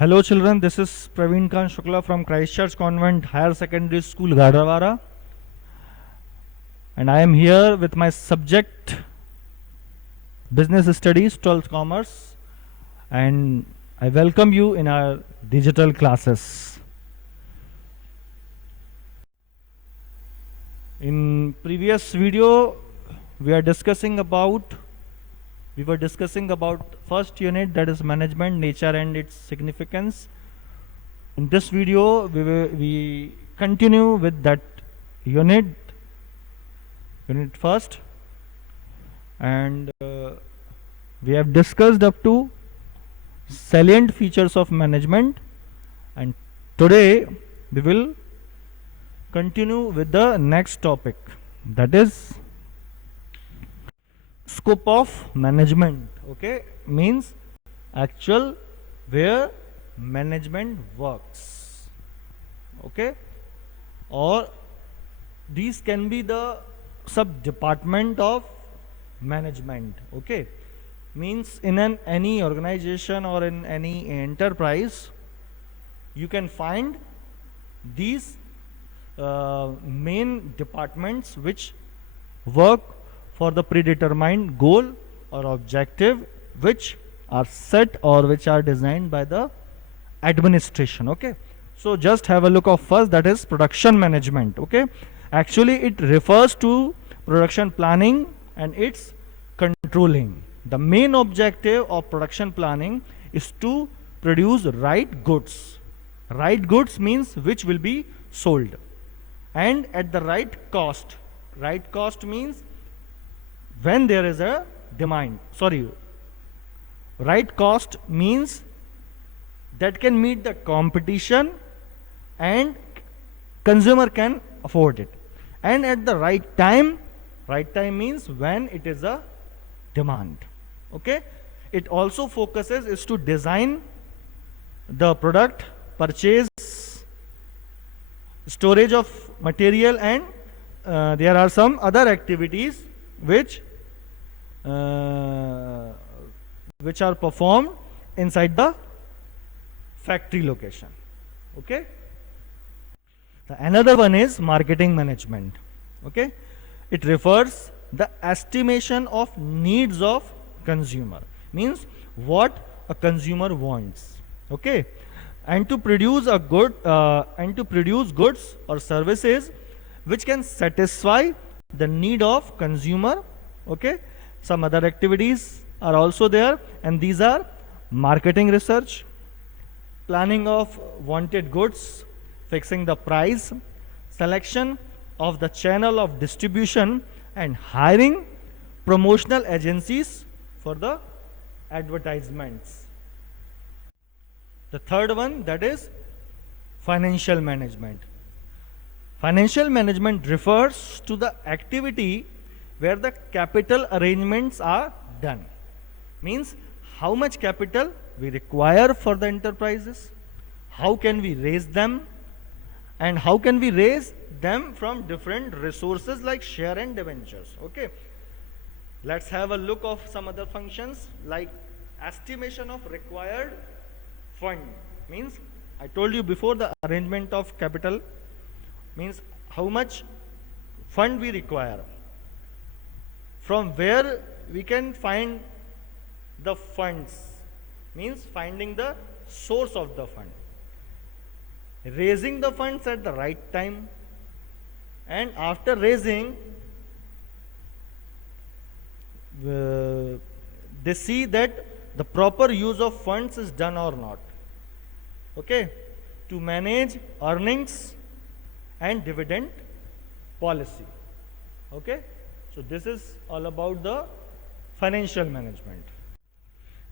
Hello children, this is Praveen Khan Shukla from Christchurch Convent Higher Secondary School, Gadawara, and I am here with my subject Business Studies, 12th Commerce, and I welcome you in our digital classes. In previous video, we were discussing about first unit, that is management, nature and its significance. In this video, we continue with that unit first, and we have discussed up to salient features of management, and today we will continue with the next topic, that is scope of management. Okay, means actual where management works. Okay, or these can be the sub department of management. Okay, means in any organization or in any enterprise you can find these main departments which work for the predetermined goal or objective which are set or which are designed by the administration. Okay, so just have a look of first, that is production management. Okay, actually it refers to production planning and its controlling. The main objective of production planning is to produce right goods. Right goods means which will be sold and at the right cost. Right cost means when there is a demand. Right cost means that can meet the competition and consumer can afford it. And at the right time means when it is a demand. Okay, it also focuses is to design the product, purchase, storage of material, and there are some other activities which are performed inside the factory location. Okay, another one is marketing management. Okay, it refers the estimation of needs of consumer, means what a consumer wants. Okay, and to produce a good goods or services which can satisfy the need of consumer. Okay, some other activities are also there, and these are marketing research, planning of wanted goods, fixing the price, selection of the channel of distribution, and hiring promotional agencies for the advertisements. The third one, that is financial management. Financial management refers to the activity where the capital arrangements are done. Means how much capital we require for the enterprises, how can we raise them, and how can we raise them from different resources like share and debentures. Okay, let's have a look of some other functions like estimation of required fund. Means I told you before, the arrangement of capital means how much fund we require, from where we can find the funds, means finding the source of the fund, raising the funds at the right time, and after raising they see that the proper use of funds is done or not. Okay, to manage earnings and dividend policy. Okay, so this is all about the financial management.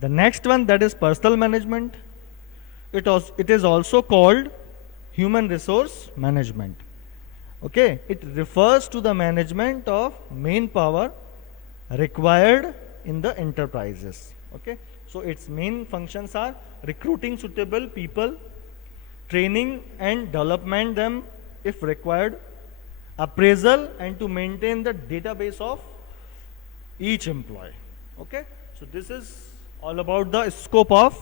The next one, that is personal management. It is also called human resource management. Okay, it refers to the management of main power required in the enterprises. Okay, so its main functions are recruiting suitable people, training and development them if required, appraisal, and to maintain the database of each employee. Okay, so this is all about the scope of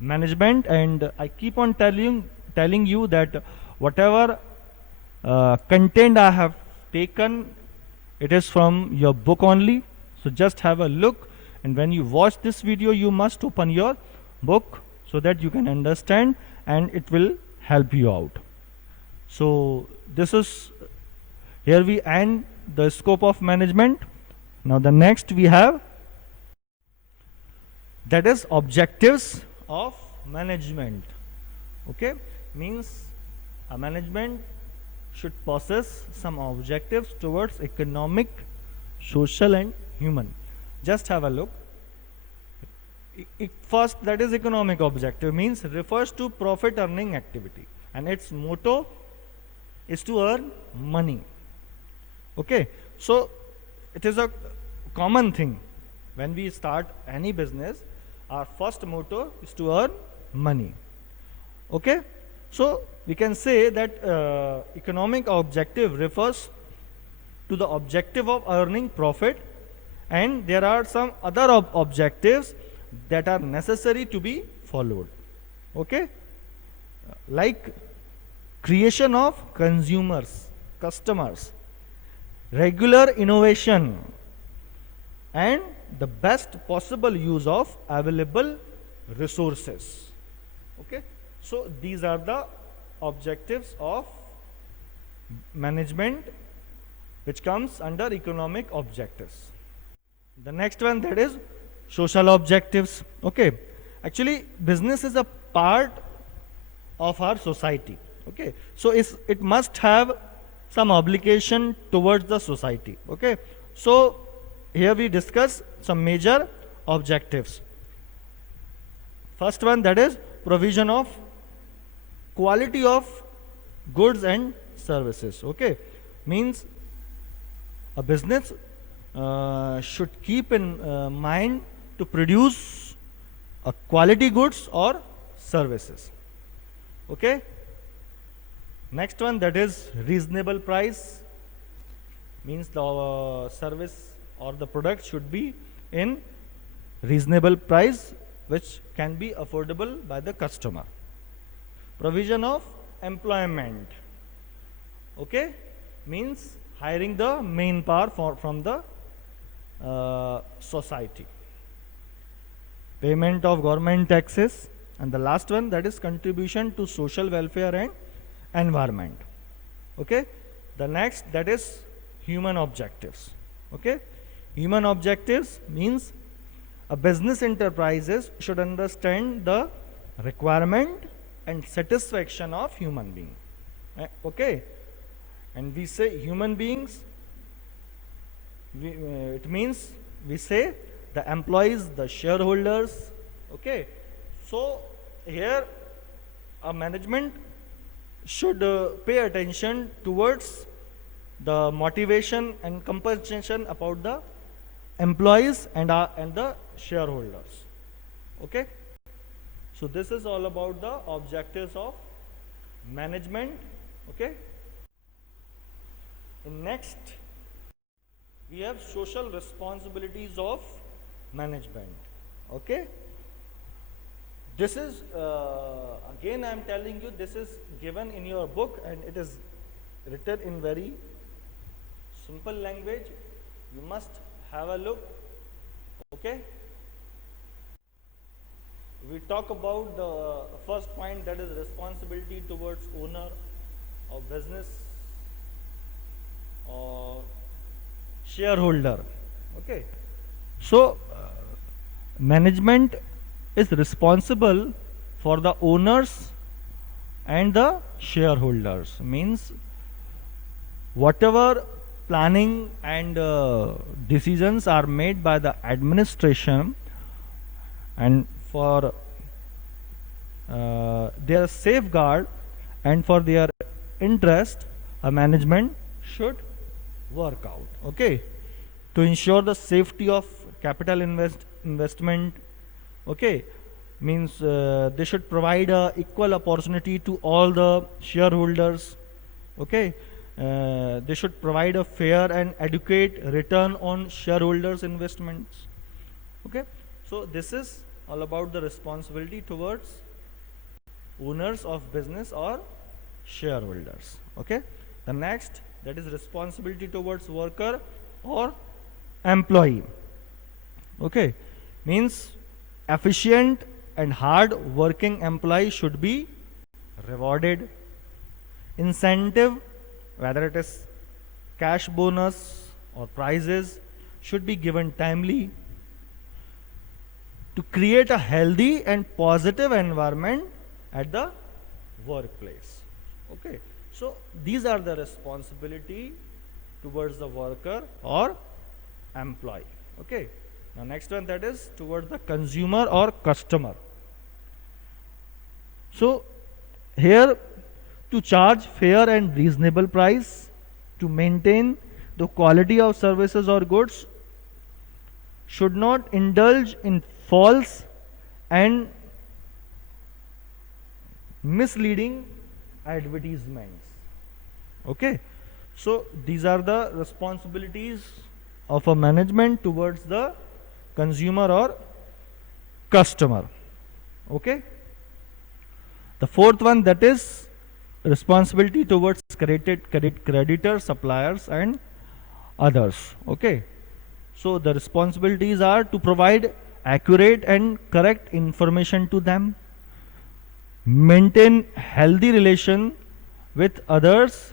management, and I keep on telling you that whatever content I have taken, it is from your book only. So just have a look, and when you watch this video, you must open your book so that you can understand, and it will help you out. So this is, here we end the scope of management. Now the next we have, that is objectives of management. Okay, means a management should possess some objectives towards economic, social and human. Just have a look. First, that is economic objective, means refers to profit earning activity, and its motto is to earn money. Okay, so it is a common thing when we start any business, our first motto is to earn money. Okay, so we can say that economic objective refers to the objective of earning profit, and there are some other objectives that are necessary to be followed. Okay, like creation of customers, regular innovation, and the best possible use of available resources. Okay, so these are the objectives of management which comes under economic objectives. The next one, that is social objectives. Okay, actually business is a part of our society. Okay, so it must have some obligation towards the society. Okay, so here we discuss some major objectives. First one, that is provision of quality of goods and services. Okay, means a business should keep in mind to produce a quality goods or services. Okay, next one, that is reasonable price, means the service or the product should be in reasonable price which can be affordable by the customer. Provision of employment. Okay, means hiring the main power from the society. Payment of government taxes, and the last one, that is contribution to social welfare and environment. Okay, the next, that is human objectives. Okay, human objectives means a business enterprises should understand the requirement and satisfaction of human being. Okay, and we say human beings, it means we say the employees, the shareholders. Okay, so here a management should pay attention towards the motivation and compensation about the employees and the shareholders. Okay, so this is all about the objectives of management. Okay, in next we have social responsibilities of management. Okay, this is again I am telling you, this is given in your book and it is written in very simple language. You must have a look. Okay, we talk about the first point, that is responsibility towards owner of business or shareholder. Okay, so management is responsible for the owners and the shareholders, means whatever planning and decisions are made by the administration, and for their safeguard and for their interest, a management should work out. Okay, to ensure the safety of capital investment. Okay, means they should provide a equal opportunity to all the shareholders. Okay, they should provide a fair and adequate return on shareholders investments. Okay, so this is all about the responsibility towards owners of business or shareholders. Okay, the next, that is responsibility towards worker or employee. Okay, means efficient and hard working employee should be rewarded. Incentive, whether it is cash bonus or prizes, should be given timely to create a healthy and positive environment at the workplace. Okay, so these are the responsibility towards the worker or employee. Okay, now next one, that is towards the consumer or customer. So here, to charge fair and reasonable price, to maintain the quality of services or goods, should not indulge in false and misleading advertisements. Okay, so these are the responsibilities of a management towards the consumer or customer. Okay, the fourth one, that is responsibility towards creditors, suppliers and others. Okay, so the responsibilities are to provide accurate and correct information to them, maintain healthy relation with others,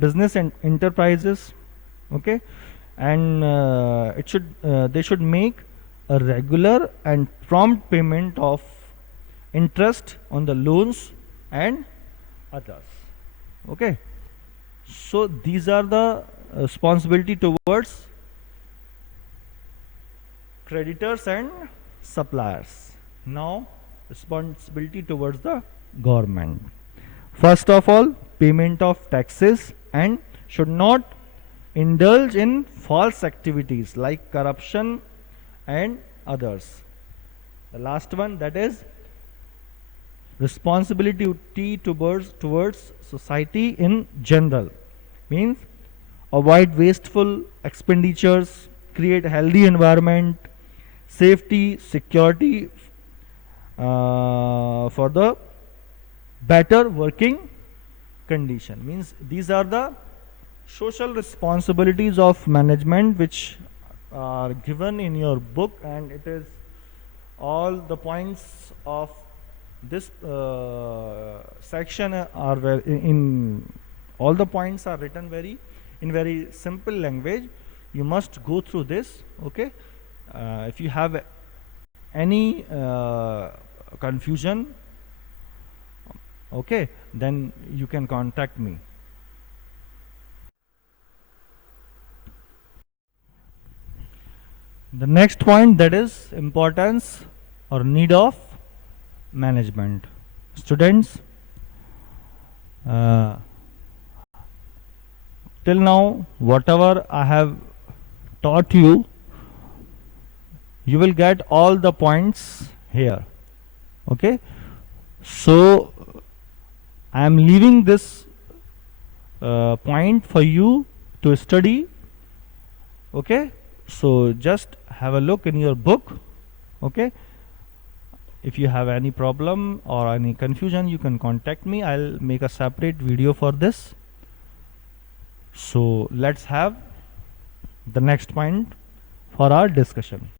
business and enterprises. Okay, and they should make a regular and prompt payment of interest on the loans and others. Okay, so these are the responsibility towards creditors and suppliers. Now, responsibility towards the government. First of all, payment of taxes, and should not indulge in false activities like corruption and others. The last one, that is responsibility towards society in general, means avoid wasteful expenditures, create healthy environment, safety, security, for the better working condition. Means these are the social responsibilities of management which are given in your book, and it is all the points of this section are in all the points are written in very simple language. You must go through this. Okay, if you have any confusion, okay, then you can contact me. The next point, that is importance or need of management. Students, till now whatever I have taught you, you will get all the points here. Okay, so I am leaving this point for you to study. Okay, so just have a look in your book. Okay, if you have any problem or any confusion, you can contact me. I'll make a separate video for this. So let's have the next point for our discussion.